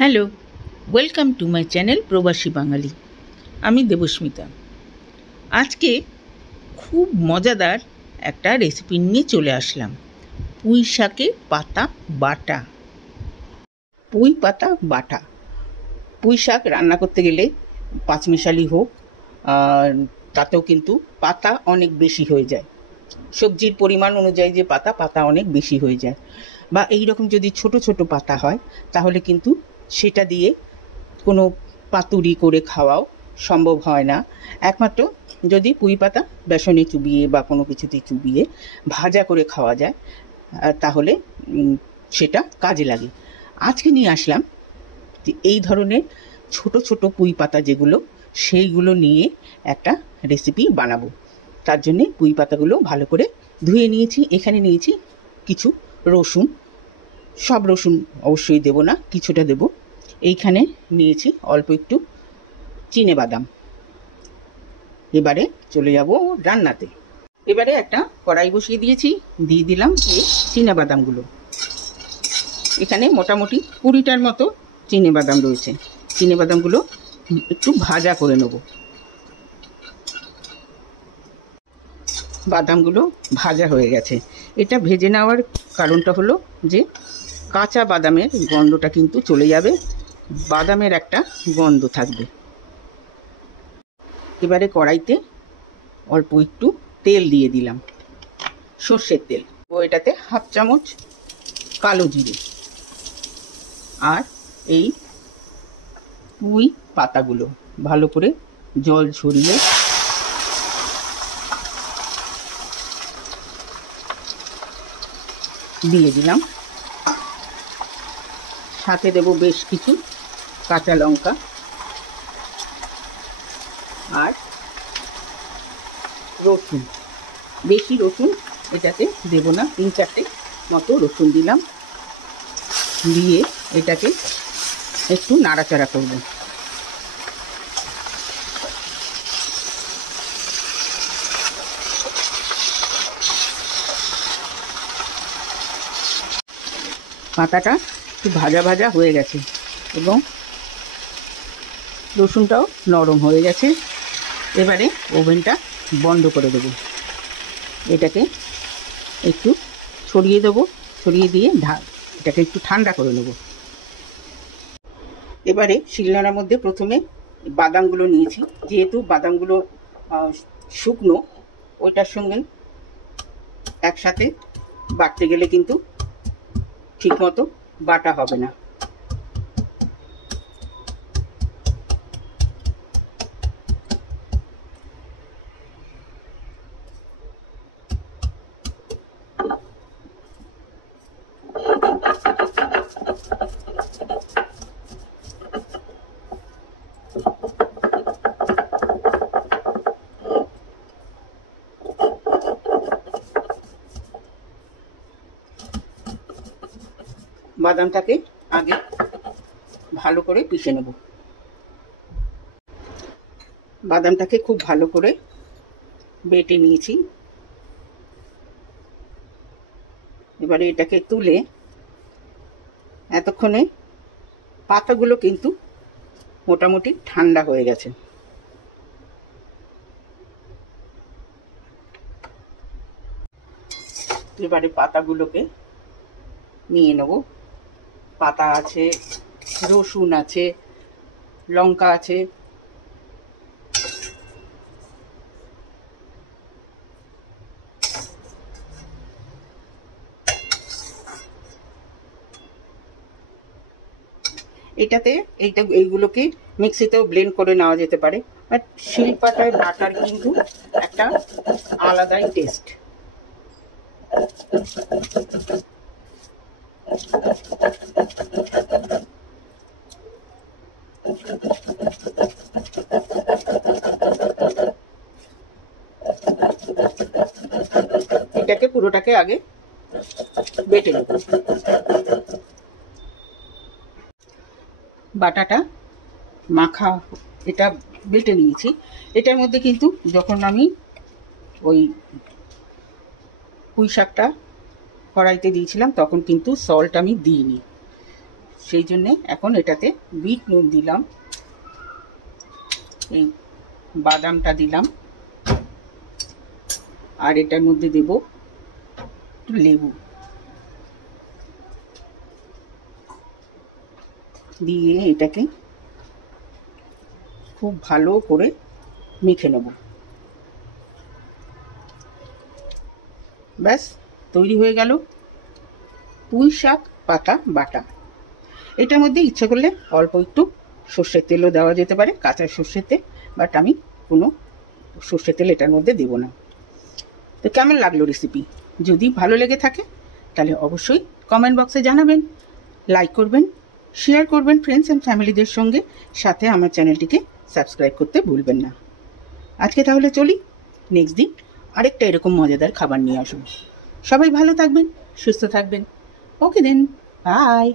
Hello, welcome to my channel প্রবাসী বাঙালি। আমি দেবস্মিতা। আজকে খুব মজাদার একটা রেসিপি নিয়ে চলে আসলাম। পুঁই শাকের পাতা বাটা। পুঁই পাতা বাটা। পুঁই শাক রান্না করতে গেলে পাঁচমিশালি হোক, আর তাতেও কিন্তু পাতা অনেক বেশি হয়ে যায়। সবজির পরিমাণ অনুযায়ী যে পাতা অনেক বেশি হয়ে যায়, বা এই রকম যদি ছোট ছোট পাতা হয় তাহলে কিন্তু সেটা দিয়ে কোনো পাতুরি করে খাওয়াও সম্ভব হয় না। একমাত্র যদি পুঁই পাতা বেসনে চুবিয়ে বা কোনো কিছুতে চুবিয়ে ভাজা করে খাওয়া যায়, তাহলে সেটা কাজে লাগে। আজকে নিয়ে আসলাম এই ধরনের ছোট ছোট পুঁই পাতা যেগুলো, সেইগুলো নিয়ে একটা রেসিপি বানাবো। তার জন্যে পুঁই পাতাগুলো ভালো করে ধুয়ে নিয়েছি। এখানে নিয়েছি কিছু রসুন। সব রসুন অবশ্যই দেব না, কিছুটা দেব। এইখানে নিয়েছি অল্প একটু চিনেবাদাম। এবারে চলে যাব রান্নাতে। এবারে একটা কড়াই বসিয়ে দিয়েছি, দিয়ে দিলাম এই চিনেবাদামগুলো। এখানে মোটামুটি 20টার মতো চিনেবাদাম রয়েছে। চিনেবাদামগুলো একটু ভাজা করে নেব। বাদামগুলো ভাজা হয়ে গেছে। এটা ভেজে নেওয়ার কারণটা হলো যে কাঁচা বাদামের গন্ধটা কিন্তু চলে যাবে, বাদামের একটা গন্ধ থাকবে। এবারে কড়াইতে অল্প একটু তেল দিয়ে দিলাম, সর্ষের তেল। ও এটাতে 1/2 চামচ কালো জিরে, আর এই পুঁই পাতাগুলো ভালো করে জল ঝরিয়ে দিয়ে দিলাম। সাথে দেব বেশ কিছু কাঁচা লঙ্কা আর রসুন। বেশি রসুন এটাতে দেব না, 3-4টে মতো রসুন দিলাম। দিয়ে এটাকে একটু নাড়াচাড়া করব। পাতাটা একটু ভাজা ভাজা হয়ে গেছে এবং রসুনটাও নরম হয়ে গেছে। এবারে ওভেনটা বন্ধ করে দেব। এটাকে একটু ছড়িয়ে দেবো, ছড়িয়ে দিয়ে এটাকে একটু ঠান্ডা করে নেব। এবারে শিলনোড়ার মধ্যে প্রথমে বাদামগুলো নিয়েছি। যেহেতু বাদামগুলো শুকনো, ওইটার সঙ্গে একসাথে বাটতে গেলে কিন্তু ঠিকমতো বাটা হবে না। বাদামটাকে আগে ভালো করে পিষে নেব। বাদামটাকে খুব ভালো করে বেটে নিয়েছি। এবারে এটাকে তুলে, এতক্ষণে পাতাগুলো কিন্তু মোটামুটি ঠান্ডা হয়ে গেছে। এবারে পাতাগুলোকে নিয়ে নেব। পাতা আছে, রসুন আছে, লঙ্কা আছে। এইগুলোকে মিক্সিতেও ব্লেন্ড করে নেওয়া যেতে পারে, বাট শিলপাটায় বাটার কিন্তু একটা আলাদাই টেস্ট। এটাকে পুরোটাকে আগে বেটে নেব। বাটাটা মাখা এটা বেটে নিয়েছি। এটার মধ্যে কিন্তু যখন আমি ওই পুঁই শাকটা কড়াইতে দিয়েছিলাম তখন কিন্তু সল্ট আমি দিইনি। সেই জন্যে এখন এটাতে বিট নুন দিলাম, এই বাদামটা দিলাম, আর এটার মধ্যে দেব একটু লেবু, দিয়ে এটাকে খুব ভালো করে মেখে নেব। ব্যাস তৈরি হয়ে গেল পুঁই শাক পাতা বাটা। এটার মধ্যে ইচ্ছে করলে অল্প একটু সর্ষের তেলও দেওয়া যেতে পারে, কাঁচা সর্ষের তেল, বাট আমি কোনো সর্ষের তেল এটার মধ্যে দেব না। তো কেমন লাগলো রেসিপি? যদি ভালো লেগে থাকে তাহলে অবশ্যই কমেন্ট বক্সে জানাবেন, লাইক করবেন, শেয়ার করবেন ফ্রেন্ডস অ্যান্ড ফ্যামিলিদের সঙ্গে, সাথে আমার চ্যানেলটিকে সাবস্ক্রাইব করতে ভুলবেন না। আজকে তাহলে চলি, নেক্সট দিন আরেকটা এরকম মজাদার খাবার নিয়ে আসবো। সবাই ভালো থাকবেন, সুস্থ থাকবেন। ওকে দেন, বাই।